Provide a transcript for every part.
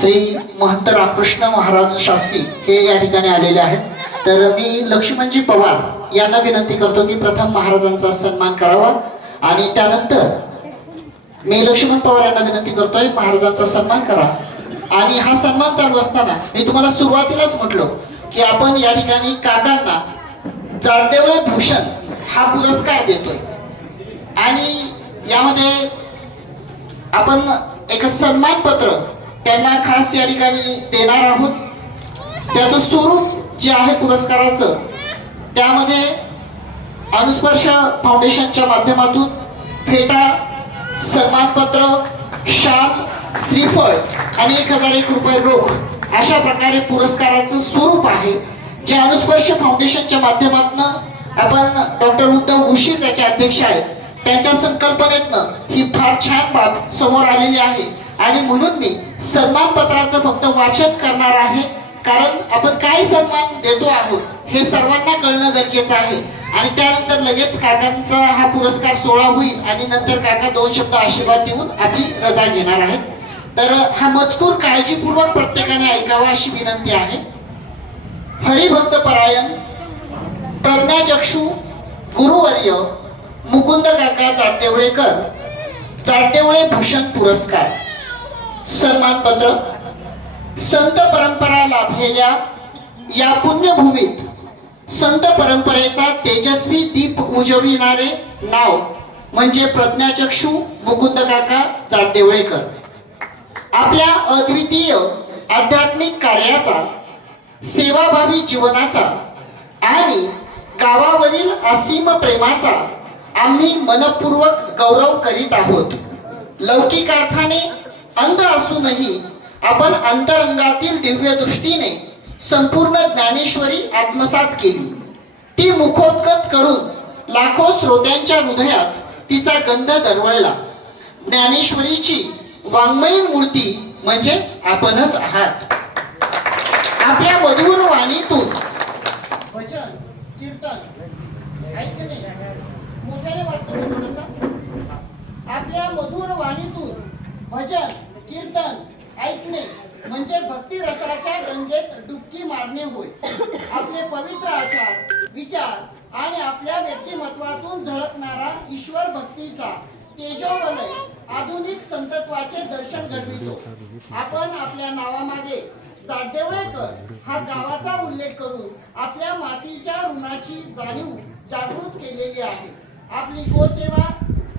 श्री महंत रामकृष्ण महाराज शास्त्री हे या ठिकाणी आलेले आहेत. तर मी लक्ष्मणजी पवार यांना विनंती करतो की प्रथम महाराजांचा सन्मान करावा. आणि त्यानंतर मी लक्ष्मण पवार यांना विनंती करतोय महाराजांचा सन्मान करा. आणि हा सन्मान चालू असताना मी तुम्हाला सुरुवातीलाच म्हटलो की आपण या ठिकाणी काकांना जाडदेवळे भूषण हा पुरस्कार देतोय. आणि यामध्ये आपण एक सन्मान पत्र त्यांना खास या ठिकाणी देणार आहोत. त्याचं स्वरूप जे आहे पुरस्काराचं त्यामध्ये अनुस्पर्श फाउंडेशनच्या माध्यमातून फेटा सन्मानपत्र शाल श्रीफळ आणि एक हजार एक रुपये रोख अशा प्रकारे पुरस्काराचं स्वरूप आहे. जे अनुस्पर्श फाउंडेशनच्या माध्यमातून आपण डॉक्टर उद्धव उशीर त्याचे अध्यक्ष आहेत. त्यांच्या संकल्पनेतनं ही फार छान बाब समोर आलेली आहे. आणि म्हणून मी सन्मान पत्राचं फक्त वाचन करणार आहे. कारण आपण काय सन्मान देतो आहोत हे सर्वांना कळणं गरजेचं आहे. आणि त्यानंतर लगेच काकांचा हा पुरस्कार सोहळा होईल आणि नंतर काका दोन शब्द आशीर्वाद देऊन आपली रजा घेणार आहेत. तर हा मजकूर काळजीपूर्वक प्रत्येकाने ऐकावा अशी विनंती आहे. हरिभक्त परायण प्रज्ञाचक्षू गुरुवर्य मुकुंद काका चाटतेवळेकर चाटतेवळे भूषण पुरस्कार. सन्मानपत्र संत परंपरा लाभलेल्या या पुण्यभूमीत संत परंपरेचा तेजस्वी दीप उजविणारे नाव म्हणजे प्रज्ञाचक्षू मुकुंद काका चाटदेवळेकर आपल्या अद्वितीय आध्यात्मिक कार्याचा सेवाभावी जीवनाचा आणि गावावरील असीम प्रेमाचा आम्ही मनपूर्वक गौरव करीत आहोत. लौकिक अर्थाने अंध असूनही आपण अंतरंगातील दिव्य दृष्टीने संपूर्ण ज्ञानेश्वरी आत्मसात केली. ती मुखोत्कट करून लाखो श्रोत्यांच्या हृदयात तिचा गंध दरवळला. ज्ञानेश्वरीची वाङ्मयीन मूर्ती म्हणजे आपणच आहात. आपल्या मधुर वाणीतून भजन कीर्तन ऐकणे मोठ्याने वाचतो आपल्या मधुर वाणीतून भजन कीर्तन ऐकणे म्हणजे भक्ती रसाच्या गंगेत डुबकी मारणे होय. आपले पवित्र आचार विचार आणि आपल्या व्यक्तिमत्वातून झळकणारा ईश्वर भक्तीचा तेजोवलय आधुनिक संतत्वाचे दर्शन घडवितो. आपण आपल्या नावामागे जाडदेवळेकर हा गावाचा उल्लेख करून आपल्या मातीच्या ऋणाची जाणीव जागृत केलेली आहे. आपली गोसेवा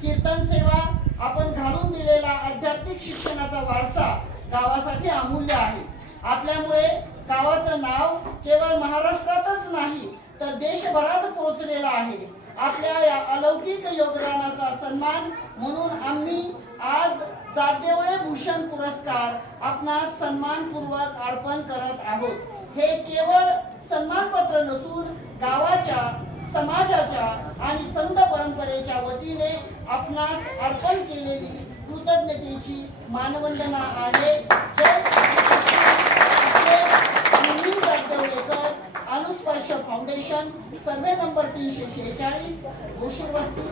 कीर्तन सेवा आपण घालून दिलेला आध्यात्मिक शिक्षणाचा वारसा गावासाठी अमूल्य आहे. आपल्यामुळे गावाचं नाव केवळ महाराष्ट्रातच नाही तर देशभरात पोहोचलेलं आहे. आपल्या या अलौकिक योगदानाचा सन्मान म्हणून आम्ही आज जाडदेवळे भूषण पुरस्कार आपणास सन्मानपूर्वक अर्पण करत आहोत. हे केवळ सन्मानपत्र नसून गावाच्या समाजाच्या आणि संत परंपरेच्या वतीने आपणास अर्पण केलेली कृतज्ञतेची मानवंदना आहे. अनुस्पर्श फाउंडेशन सर्वे नंबर तीनशे शेहेचाळीस गोशीर वस्ती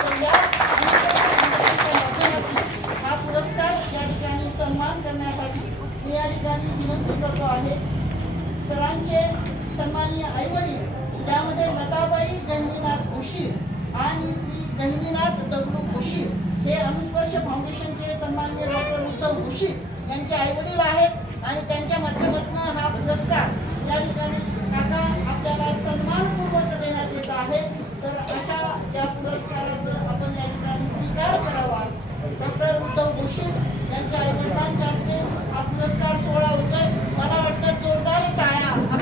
तर या हा पुरस्कार या ठिकाणी सन्मान करण्यासाठी मी या ठिकाणी विनंती करतो आहे. सरांचे सन्मानीय आईवडील ज्यामध्ये लताबाई गहिनीनाथ भोशीर आणि श्री गहिनीनाथ दगडू भोशीर हे अनुस्पर्श फाउंडेशनचे सन्माननीय डॉक्टर उद्धव भोशीर यांचे आईवडील आहेत आणि त्यांच्या माध्यमातून हा पुरस्कार या ठिकाणी काका आपल्याला सन्मानपूर्वक देण्यात येत आहे. तर अशा या पुरस्काराचं आपण या ठिकाणी स्वीकार करावा. डॉक्टर उद्धव भोशीर यांच्या आईवडिलांच्या हस्ते हा पुरस्कार सोहळा होतोय. मला वाटतं जोरदार टाळ्या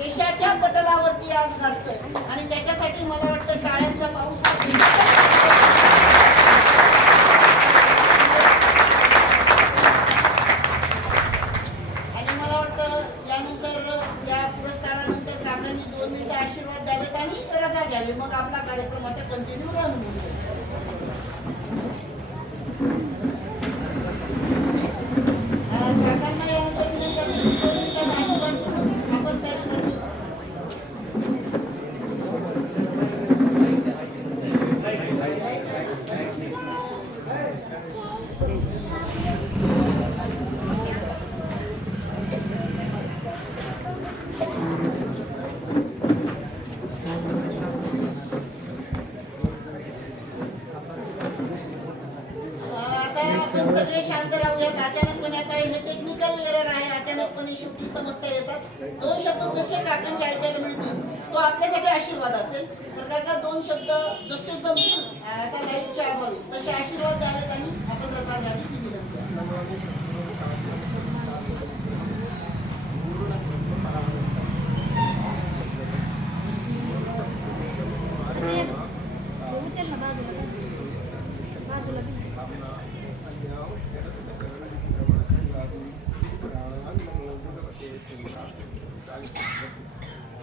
देशाच्या पटलावरती आज नसतं आणि त्याच्यासाठी मला वाटतं टाळ्यांचा पाऊस जसे काकांचे ऐकायला मिळतील तो आपल्यासाठी आशीर्वाद असेल. तर काका दोन शब्द जसे जमतील आता लाईटच्या अभावी तसे आशीर्वाद द्यावेत आणि आपण रजा द्यावी ही विनंती आहे. उचल ना बाजूला बाजूला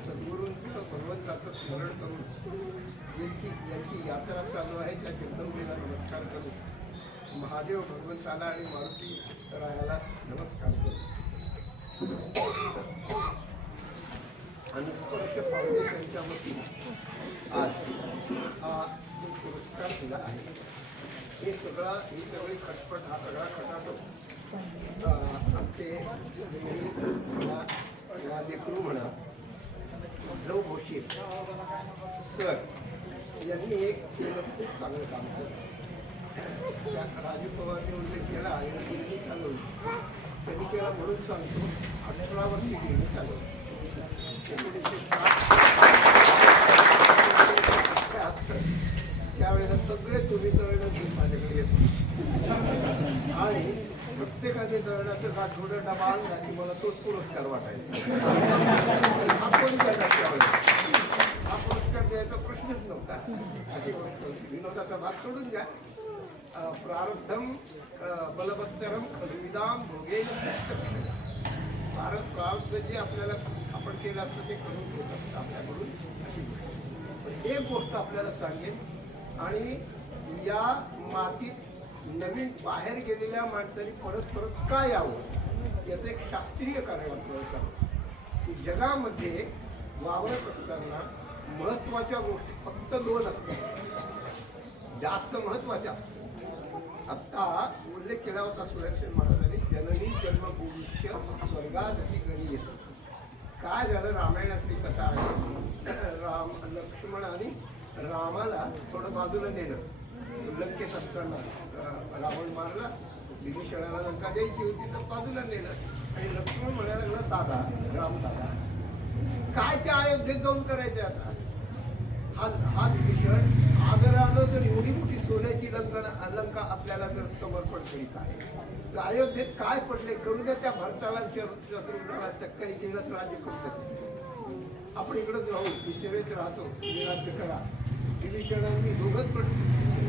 सद्गुरूंचं भगवंताचं स्मरण करून यांची यांची यात्रा चालू आहे. त्या जगदंबेला नमस्कार करू. महादेव भगवंताला आणि मारुती रायाला नमस्कार करू. अनुस्पर्श फाउंडेशनच्या वतीने आज हा जो पुरस्कार दिला आहे हे सगळा हे सगळी खटपट हा सगळा खटाटो. आमचे म्हणा या लेकरू म्हणा उद्धव भोशीर सर यांनी एक केलं खूप चांगलं काम केलं. त्या राजू पवारने उल्लेख केला आणि दिल्ली चालवली त्यांनी केला म्हणून सांगतो अठरा वर्षी दिल्ली चालवली. एकोणीसशे साठ त्यावेळेला सगळे तुम्ही तळणं घेऊन माझ्याकडे येतो आणि प्रत्येकाने का गाठोडं डबा आणला की मला तोच पुरस्कार वाटायचा. हा हा पुरस्कार द्यायचा प्रश्नच नव्हता. अशी गोष्ट विनोदाचा भाग सोडून द्या. प्रारब्धम अं, बलवत्तरम खलविदाम भोगेन भारत प्रारब्ध जे आपल्याला आपण केलं असतं ते करून घेत असतं आपल्याकडून. अशी गोष्ट. एक गोष्ट आपल्याला सांगेन. आणि या मातीत नवीन बाहेर गेलेल्या माणसांनी परत परत का यावं? याचं एक शास्त्रीय कारण आपल्याला की जगामध्ये वावरत असताना महत्त्वाच्या गोष्टी फक्त दोन असतात. जास्त महत्त्वाच्या असतात आता उल्लेख केला होता सुदर्शन महाराजांनी जननी जन्मभूमीच्या घरी गणीय काय झालं? रामायणातली कथा आहे. राम लक्ष्मण आणि रामाला थोडं बाजूला नेणं. लंकेत असताना रावण मारला विभीषणाला लंका द्यायची होती तर बाजूला नेलं. आणि लक्ष्मण म्हणायला लागला दादा राम दादा काय त्या अयोध्येत जाऊन करायचे आता? हा हा विभीषण आदरानं जर एवढी मोठी सोन्याची लंका लंका आपल्याला जर समर्पण करीत आहे तर अयोध्येत काय पडले करू द्या त्या भारताला शत्रुघ्नाला चक्करी केलं राज्य करतात आपण इकडंच राहू विषयेत सेवेत राहतो राज्य करा. विभीषणांनी दोघंच पण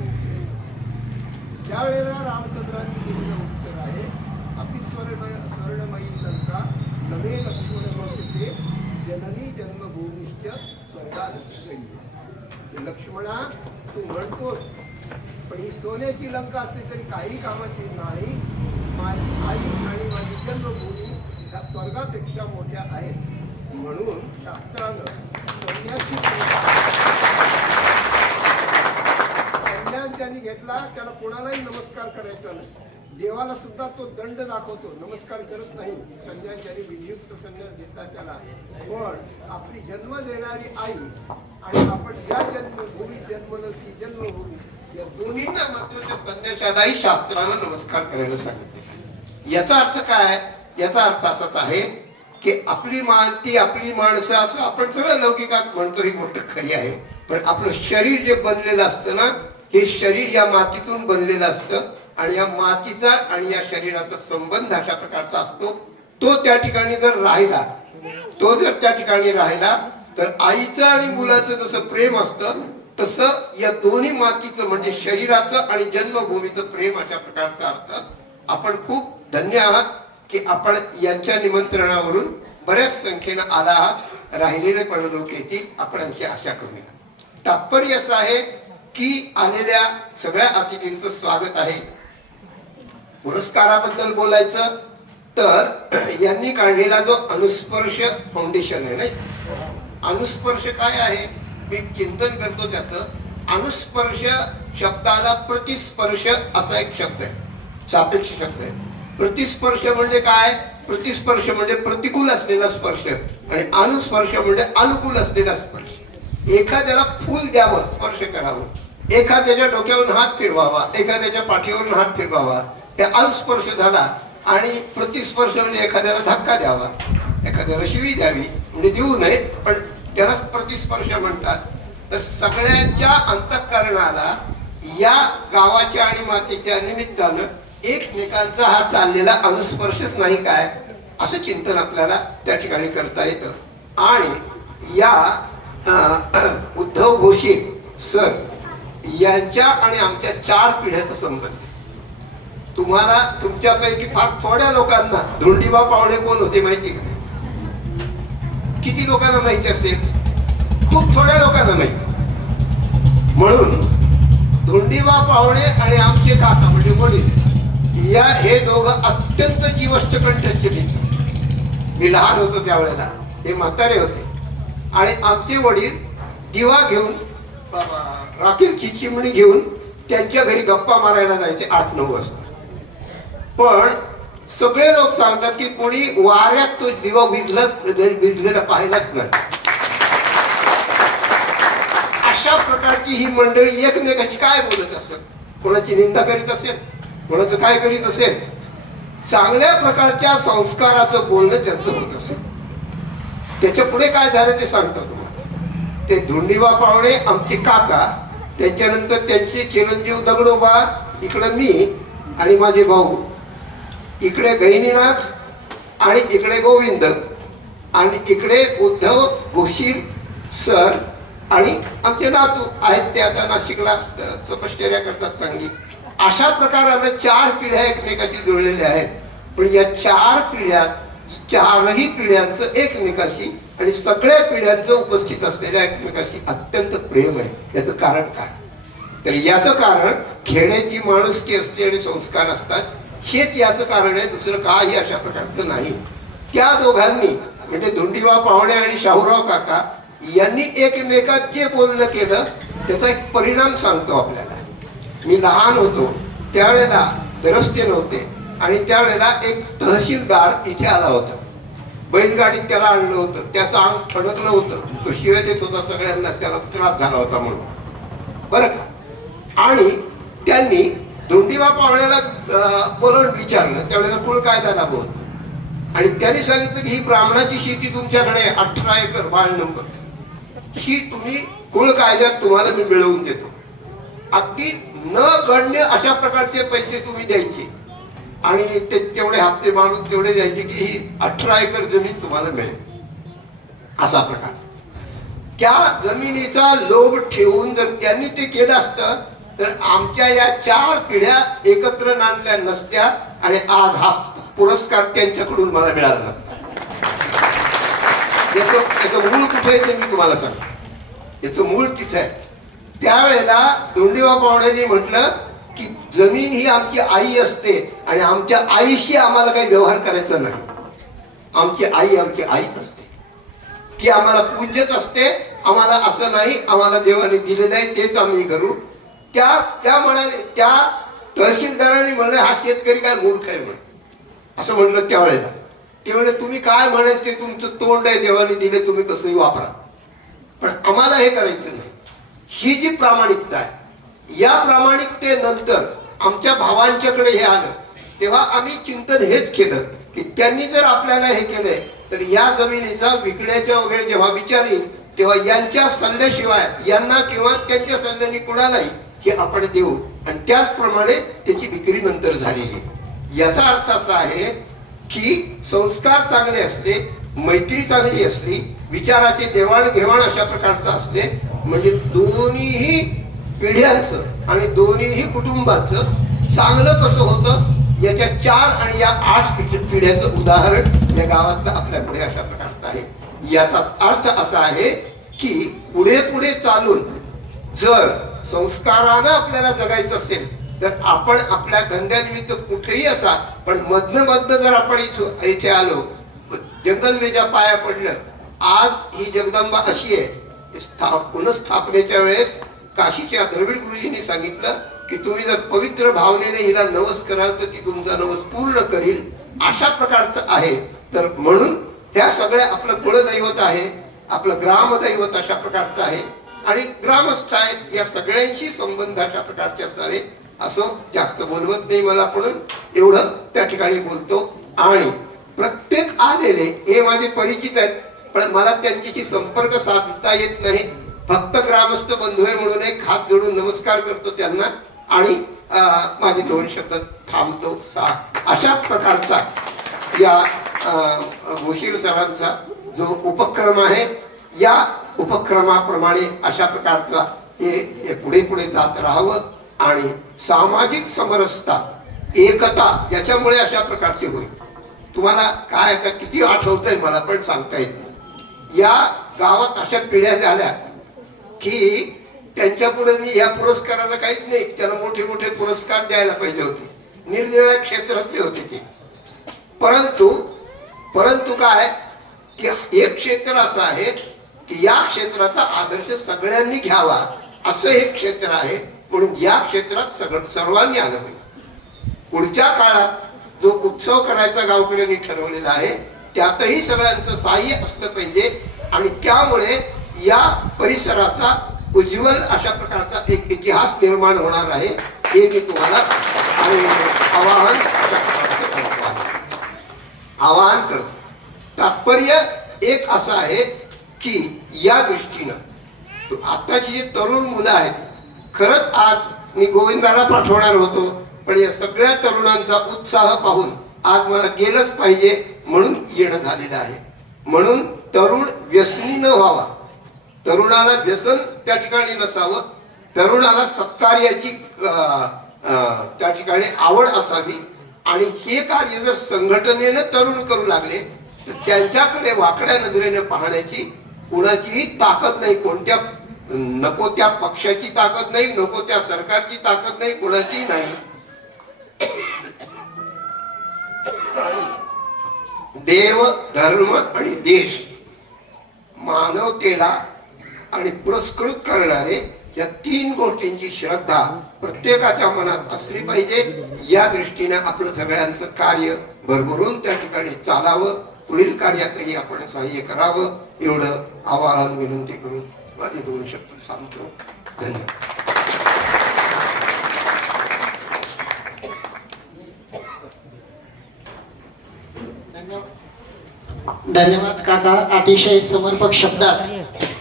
ज्या वेळेला रामचंद्रांनी दिलेलं उत्तर आहे अति स्वर्ण स्वर्णमयी लंका नवे लक्ष्मण म्हणते जननी जन्मभूमीश्च स्वर्गात गई म्हणजे लक्ष्मणा तू म्हणतोस पण ही सोन्याची लंका असली तरी काही कामाची नाही. माझी आई आणि माझी जन्मभूमी ह्या स्वर्गापेक्षा मोठ्या आहेत. म्हणून शास्त्रानं सोन्याची त्यांनी घेतला त्याला कोणालाही नमस्कार करायचा नाही. देवाला सुद्धा तो दंड दाखवतो नमस्कार करत नाही. संन्यास ज्याने विधियुक्त संन्यास घेतला त्याला. पण आपली जन्म देणारी आई आणि आपण ज्या जन्मभूमी जन्मलो ती जन्मभूमी या दोन्हींना मात्र त्या संन्याशालाही शास्त्रानं नमस्कार करायला सांगितले. याचा अर्थ काय याचा अर्थ असाच आहे की आपली मान ती आपली माणसं असं आपण सगळं लौकिकात म्हणतो ही गोष्ट खरी आहे. पण आपलं शरीर जे बनलेलं असतं ना हे शरीर या मातीतून बनलेलं असतं आणि या मातीचा आणि या शरीराचा संबंध अशा प्रकारचा असतो. तो त्या ठिकाणी जर राहिला तो जर त्या ठिकाणी राहिला तर आईचं आणि मुलाचं जसं प्रेम असतं तसं या दोन्ही मातीचं म्हणजे शरीराचं आणि जन्मभूमीचं प्रेम अशा प्रकारचा अर्थ आपण खूप धन्य आहात की आपण यांच्या निमंत्रणावरून बऱ्याच संख्येनं आला आहात. राहिलेले पण लोक येतील. आपण अशी आशा करूया. तात्पर्य असं आहे की आलेल्या सगळ्या अतिथींचं स्वागत आहे. पुरस्काराबद्दल बोलायचं तर यांनी काढलेला जो अनुस्पर्श फाउंडेशन आहे नाही? अनुस्पर्श काय आहे? मी चिंतन करतो त्याचं. अनुस्पर्श शब्दाला प्रतिस्पर्श असा एक शब्द आहे. सापेक्ष शब्द आहे. प्रतिस्पर्श म्हणजे काय? प्रतिस्पर्श म्हणजे प्रतिकूल असलेला स्पर्श. आणि अनुस्पर्श म्हणजे अनुकूल असलेला स्पर्श. एखाद्याला फूल द्यावं स्पर्श करावं. एखाद्याच्या डोक्यावरून हात फिरवावा एखाद्याच्या पाठीवरून हात फिरवावा. ते अनुस्पर्श झाला आणि प्रतिस्पर्श म्हणजे एखाद्याला धक्का द्यावा. एखाद्याला शिवी द्यावी. म्हणजे देऊ नये पण त्यालाच प्रतिस्पर्श म्हणतात. तर सगळ्यांच्या अंतःकरणाला या गावाच्या आणि मातेच्या निमित्तानं एकमेकांचा हा चाललेला अनुस्पर्शच नाही काय? असं चिंतन आपल्याला त्या ठिकाणी करता येतं. आणि या उद्धव घोषित सर यांच्या आणि आमच्या चार पिढ्याचा संबंध. तुम्हाला तुमच्यापैकी फार थोड्या लोकांना धुंडीबा पाहुणे कोण होते माहिती का? किती लोकांना माहिती असेल? खूप थोड्या लोकांना माहिती. म्हणून धुंडीबा पाहुणे आणि आमचे काका म्हणजे वडील या हे दोघं अत्यंत जीवष्ट कंठ्याचे मी लहान होतो त्यावेळेला. हे म्हातारे होते. आणि आमचे वडील दिवा घेऊन अं, राखेलची चिमणी घेऊन त्यांच्या घरी गप्पा मारायला जायचे आठ नऊ वाजता. पण सगळे लोक सांगतात की कोणी वाऱ्यात तो दिवा भिजलाच भिजलेला पाहिलाच नाही. अशा प्रकारची ही मंडळी एकमेकाशी काय बोलत असत कोणाची निंदा करीत असेल? कोणाचं काय करीत असेल? चांगल्या प्रकारच्या संस्काराचं बोलणं त्यांचं होत असेल. त्याच्या पुढे काय झालं ते सांगतो तुम्हाला. ते धुंडीबा पाहुणे आमचे काका त्याच्यानंतर त्यांचे चिरंजीव दगडोबा इकडं मी आणि माझे भाऊ. इकडे गहिनीनाथ आणि इकडे गोविंद. आणि इकडे उद्धव घोशीर सर आणि आमचे नातू आहेत ते आता नाशिकला तपश्चर्या करतात चांगली. अशा प्रकारानं चार पिढ्या एकमेकाशी जुळलेल्या आहेत. पण या चार पिढ्यात चारही पिढ्यांचं एकमेकाशी आणि सगळ्या पिढ्यांचं उपस्थित असलेल्या एकमेकाशी अत्यंत प्रेम आहे. याचं कारण काय? तर याचं कारण खेळण्याची माणुसकी असते आणि संस्कार असतात. हेच याचं कारण आहे. दुसरं काही अशा प्रकारचं नाही. त्या दोघांनी म्हणजे धुंडीबा पाहुणे आणि शाहूराव काका यांनी एकमेकात जे बोलणं केलं त्याचा एक परिणाम सांगतो आपल्याला. मी लहान होतो. त्यावेळेला दरस्ते नव्हते. आणि त्यावेळेला एक तहसीलदार इथे आला होता. बैलगाडीत त्याला आणलं होतं. त्याचं अंग ठणकलं होतं. तो शिव्या देत होता सगळ्यांना. त्याला त्रास झाला होता म्हणून. बरं का? आणि त्यांनी धोंडीबा पाहुण्याला अं, बोलवून विचारलं. त्यावेळेला कुळ कायदा लागू होता आणि त्यांनी सांगितलं की ही ब्राह्मणाची शेती तुमच्याकडे अठरा एकर बाळ नंबर. ही तुम्ही कुळ कायद्यात तुम्हाला मी मिळवून देतो. अगदी न गण्य अशा प्रकारचे पैसे तुम्ही द्यायचे. आणि ते तेवढे हप्ते मारून तेवढे द्यायचे की ही अठरा एकर जमीन तुम्हाला मिळेल. असा प्रकार. त्या जमिनीचा लोभ ठेवून जर त्यांनी ते केलं असतं तर आमच्या या चार पिढ्या एकत्र नांदल्या नसत्या आणि आज हा पुरस्कार त्यांच्याकडून मला मिळाला नसता. याचं याचं मूळ कुठे आहे ते मी तुम्हाला सांगतो. याचं मूळ तिथं आहे. त्यावेळेला धोंडीबा पाहुण्यांनी म्हटलं जमीन ही आमची आई असते आणि आमच्या आईशी आम्हाला काही व्यवहार करायचा नाही. आमची आई आमची आईच असते. ती आम्हाला पूज्यच असते. आम्हाला असं नाही आम्हाला देवाने दिलेलं आहे तेच आम्ही करू. त्या त्या म्हणाले त्या तहसीलदाराने म्हणलं हा शेतकरी काय मूर्ख आहे म्हण. असं म्हटलं त्यावेळेला ते म्हणजे तुम्ही काय म्हणायचं ते तुमचं तोंड आहे देवाने दिले तुम्ही कसंही वापरा. पण आम्हाला हे करायचं नाही. ही जी प्रामाणिकता आहे या प्रामाणिकतेनंतर आमच्या भावांच्याकडे हे आलं. तेव्हा आम्ही चिंतन हेच केलं की त्यांनी जर आपल्याला हे केलंय तर या जमिनीचा विकण्याच्या वगैरे जेव्हा विचार येईल तेव्हा यांच्या सल्ल्याशिवाय यांना किंवा त्यांच्या सल्ल्याने कुणालाही हे आपण देऊ. आणि त्याचप्रमाणे त्याची विक्री नंतर झालेली. याचा अर्थ असा आहे की संस्कार चांगले असते मैत्री चांगली असली विचाराची देवाणघेवाण अशा प्रकारचं असते म्हणजे दोन्हीही पिढ्यांचं आणि दोन्हीही कुटुंबाचं चांगलं कसं होतं याच्या चार आणि या आठ पिढ्याचं उदाहरण या गावातलं आपल्या पुढे अशा प्रकारचं आहे. याचा अर्थ असा आहे की पुढे पुढे चालून जर संस्कारानं आपल्याला जगायचं असेल तर आपण आपल्या धंद्यानिमित्त कुठेही असा पण मधनं मधनं जर आपण इथं- इथे आलो जगदंबेच्या पाया पडलं आज ही जगदंबा अशी आहे स्था पुनस्थापनेच्या वेळेस काशीच्या द्रविड गुरुजींनी सांगितलं की तुम्ही जर पवित्र भावनेने हिला नवस कराल तर ती तुमचा नवस पूर्ण करील. अशा प्रकारचं आहे. तर म्हणून ह्या सगळ्या आपलं कुळदैवत आहे आपलं ग्रामदैवत अशा प्रकारचं आहे. आणि ग्रामस्थ आहेत या सगळ्यांशी संबंध अशा प्रकारचे असावे. असं जास्त बोलवत नाही मला म्हणून एवढं त्या ठिकाणी बोलतो. आणि प्रत्येक आलेले हे माझे परिचित आहेत पण मला त्यांच्याशी संपर्क साधता येत नाही. फक्त ग्रामस्थ बंधू आहे म्हणून एक हात जोडून नमस्कार करतो त्यांना आणि माझे दोन शब्द थांबतो सा. अशाच प्रकारचा या अं, सरांचा जो उपक्रम आहे या उपक्रमाप्रमाणे अशा प्रकारचा हे हे पुढे पुढे जात राहावं आणि सामाजिक समरसता एकता ज्याच्यामुळे अशा प्रकारची होईल. तुम्हाला काय आता किती आठवतंय मला पण सांगता येत नाही. या गावात अशा पिढ्या झाल्या की त्यांच्या पुढे मी या पुरस्काराला काहीच नाही त्यांना मोठे मोठे पुरस्कार द्यायला पाहिजे होते. निरनिराळ्या क्षेत्रातले होते ते. परंतु परंतु काय? की एक क्षेत्र असं आहे की या क्षेत्राचा आदर्श सगळ्यांनी घ्यावा असं एक क्षेत्र आहे. म्हणून या क्षेत्रात सगळं सर्वांनी आलं पाहिजे. पुढच्या काळात जो उत्सव करायचा गावकऱ्यांनी ठरवलेला आहे त्यातही सगळ्यांचं साह्य असलं पाहिजे. आणि त्यामुळे या परिसराचा उज्ज्वल अशा प्रकारचा एक इतिहास निर्माण होणार आहे हे मी तुम्हाला आवाहन आवाहन करतो. तात्पर्य एक असं आहे की या दृष्टीनं आताची जी तरुण मुलं आहेत खरंच आज मी गोविंदाला पाठवणार होतो पण या सगळ्या तरुणांचा उत्साह पाहून आज मला गेलंच पाहिजे म्हणून येणं झालेलं आहे. म्हणून तरुण व्यसनी न व्हावा. तरुणाला व्यसन त्या ठिकाणी नसावं. तरुणाला सत्कार्याची त्या ठिकाणी आवड असावी. आणि हे कार्य जर संघटनेनं तरुण करू लागले तर त्यांच्याकडे वाकड्या नजरेने पाहण्याची कुणाचीही ताकद नाही. कोणत्या नको त्या पक्षाची ताकद नाही नको त्या सरकारची ताकद नाही कुणाची नाही. देव धर्म आणि देश मानवतेला आणि पुरस्कृत करणारे या तीन गोष्टींची श्रद्धा प्रत्येकाच्या मनात असली पाहिजे. या दृष्टीने आपलं सगळ्यांचं कार्य भरभरून त्या ठिकाणी चालावं. पुढील कार्यातही आपण सहाय्य करावं. एवढं आवाहन विनंती करून माझे दोन शब्द सांगतो. धन्यवाद. धन्यवाद. धन्यवाद काका. अतिशय समर्पक शब्दात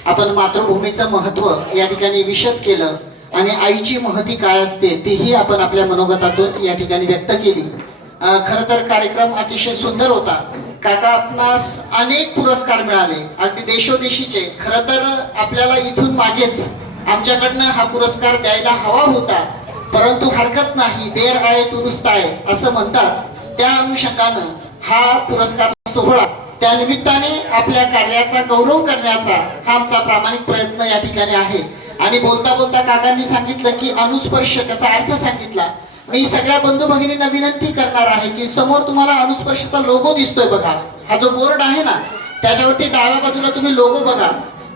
आपण मातृभूमीचं महत्त्व या ठिकाणी विशद केलं आणि आईची महती काय असते तीही आपण आपल्या मनोगतातून या ठिकाणी व्यक्त केली. खरं तर कार्यक्रम अतिशय सुंदर होता. काका आपणास अनेक पुरस्कार मिळाले. अगदी देशोदेशीचे. खरं तर आपल्याला इथून मागेच आमच्याकडनं हा पुरस्कार द्यायला हवा होता. परंतु हरकत नाही. देर आहे दुरुस्त आहे असं म्हणतात. त्या अनुषंगानं हा पुरस्कार सोहळा त्या निमित्ताने आपल्या कार्याचा गौरव करण्याचा हा आमचा प्रामाणिक प्रयत्न या ठिकाणी आहे. आणि बोलता बोलता काकांनी सांगितलं की अनुस्पर्श त्याचा अर्थ सांगितला. मी सगळ्या बंधू भगिनींना विनंती करणार आहे की समोर तुम्हाला अनुस्पर्शचा लोगो दिसतोय बघा. हा जो बोर्ड आहे ना त्याच्यावरती डाव्या बाजूला तुम्ही लोगो बघा.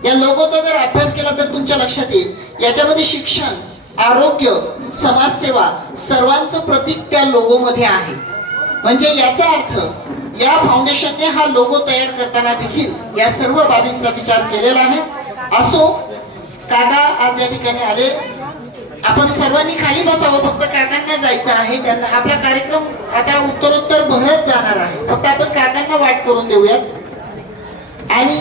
या लोगोचा जर अभ्यास केला तर तुमच्या लक्षात येईल. याच्यामध्ये शिक्षण आरोग्य समाजसेवा सर्वांचं प्रतीक त्या लोगोमध्ये आहे. म्हणजे याचा अर्थ या फाउंडेशनने हा लोगो तयार करताना देखील या सर्व बाबींचा विचार केलेला आहे. असो काका आज या ठिकाणी आले. आपण सर्वांनी खाली बसावं फक्त काकांना जायचं आहे. त्यांना आपला कार्यक्रम आता उत्तरोत्तर भरत जाणार आहे. फक्त आपण काकांना वाट करून देऊयात. आणि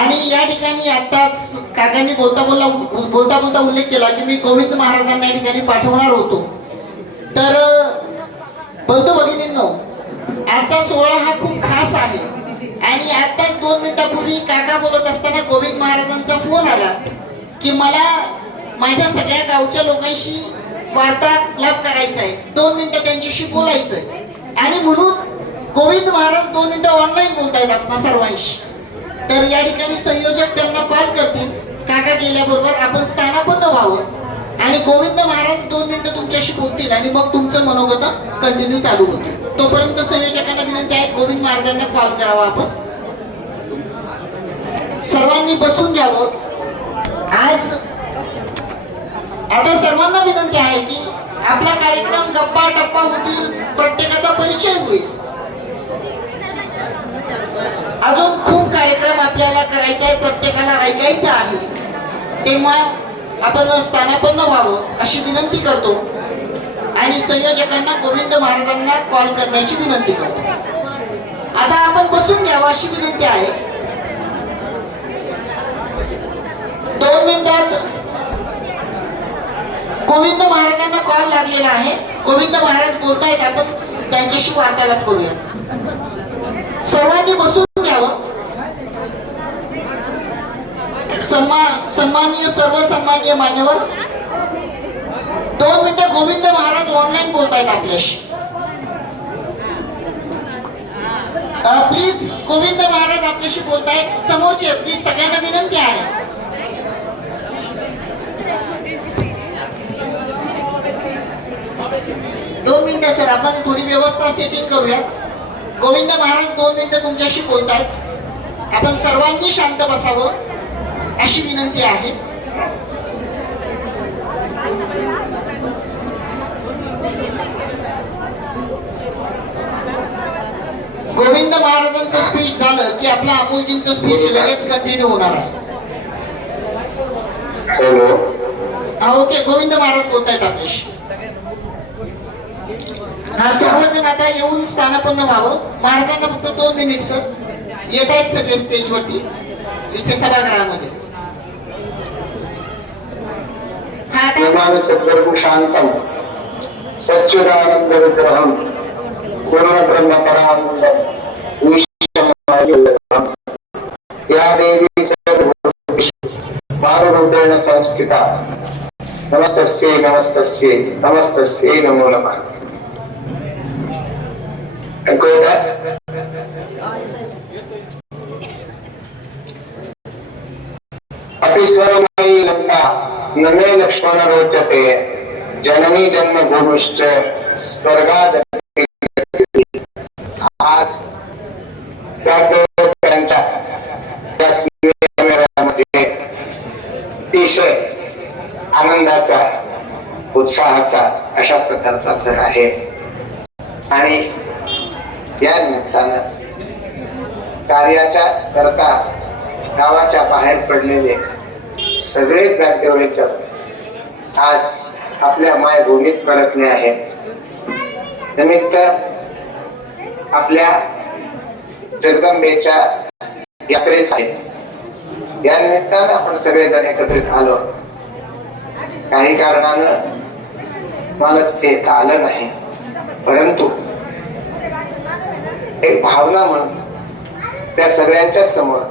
आणि या ठिकाणी आताच काकांनी बोलता बोलता बोलता बोलता उल्लेख केला की मी गोविंद महाराजांना या ठिकाणी पाठवणार होतो. तर बंधू भगिनींनो आजचा सोहळा हा खूप खास आहे. आणि आताच दोन मिनिटापूर्वी काका बोलत असताना गोविंद महाराजांचा फोन आला की मला माझ्या सगळ्या गावच्या लोकांशी वार्तालाप करायचा आहे दोन मिनिटं त्यांच्याशी बोलायचं आहे आणि म्हणून गोविंद महाराज दोन मिनिटं ऑनलाईन बोलतायत आपण सर्वांशी. तर या ठिकाणी संयोजक त्यांना कॉल करतील. काका गेल्याबरोबर आपण स्थानापन्न व्हावं. आणि गोविंद महाराज दोन मिनिटं तुमच्याशी बोलतील आणि मग तुमचं मनोगत कंटिन्यू चालू होतील. तोपर्यंत संयोजकांना विनंती आहे गोविंद महाराजांना कॉल करावा आपण. सर्वांनी बसून घ्यावं. आज आता सर्वांना विनंती आहे की आपला कार्यक्रम गप्पा टप्पा होतील प्रत्येकाचा परिचय होईल. ऐकायचं आहे. तेव्हा आपण स्थानापन्न व्हावं अशी विनंती करतो. आणि संयोजकांना गोविंद महाराजांना कॉल करण्याची विनंती करतो. आता आपण बसून घ्यावं अशी विनंती आहे. दोन मिनिटात गोविंद महाराजांना कॉल लागलेला आहे. गोविंद महाराज बोलतायत आपण त्यांच्याशी वार्तालाप करूयात. सर्वांनी बसून घ्यावं सन्मान सन्माननीय सर्व सन्माननीय मान्यवर दोन मिनिटं गोविंद महाराज ऑनलाईन बोलतायत आपल्याशी. प्लीज गोविंद महाराज आपल्याशी बोलतायत. समोरचे प्लीज सगळ्यांना विनंती आहे. दोन मिनिटं सर आपण थोडी व्यवस्था सेटिंग करूया गोविंद महाराज दोन मिनिटं तुमच्याशी बोलतायत. आपण सर्वांनी शांत बसावं. अशी विनंती आहे. गोविंद महाराजांचं स्पीच झालं की आपलं अमोलजींचं स्पीच लगेच कंटिन्यू होणार आहे. हा. ओके गोविंद महाराज बोलतायत आपल्याशी. हा सर्वजण आता येऊन स्थानापन्न व्हावं. महाराजांना फक्त दोन मिनिट सर येत आहेत सगळे स्टेजवरती इथे सभागृहामध्ये. యోగానుసర్గకు శాంతం. సచ్చిదానంద విగ్రహం. గురుణ బ్రహ్మ పరానందం మారురూపేణ సంస్కృత. నమస్తస్యే నమస్తస్యే నమస్తస్యే నమో నమ. ఎక్కువగా न मे लक्ष्मण रोचते जननी जन्मभूमिश्च स्वर्गाद आज त्यांच्या अतिशय आनंदाचा उत्साहाचा अशा प्रकारचा भर आहे. आणि या निमित्तानं कार्याच्या करता गावाच्या बाहेर पडलेले सगळे नातेवाईक आज आपल्या मायभूमीत परतले आहेत. निमित्त आपल्या जगदंबेच्या यात्रेच आहे. या निमित्तानं आपण सगळेजण एकत्रित आलो. काही कारणानं मला तिथे येता आलं नाही. परंतु एक भावना म्हणून त्या सगळ्यांच्या समोर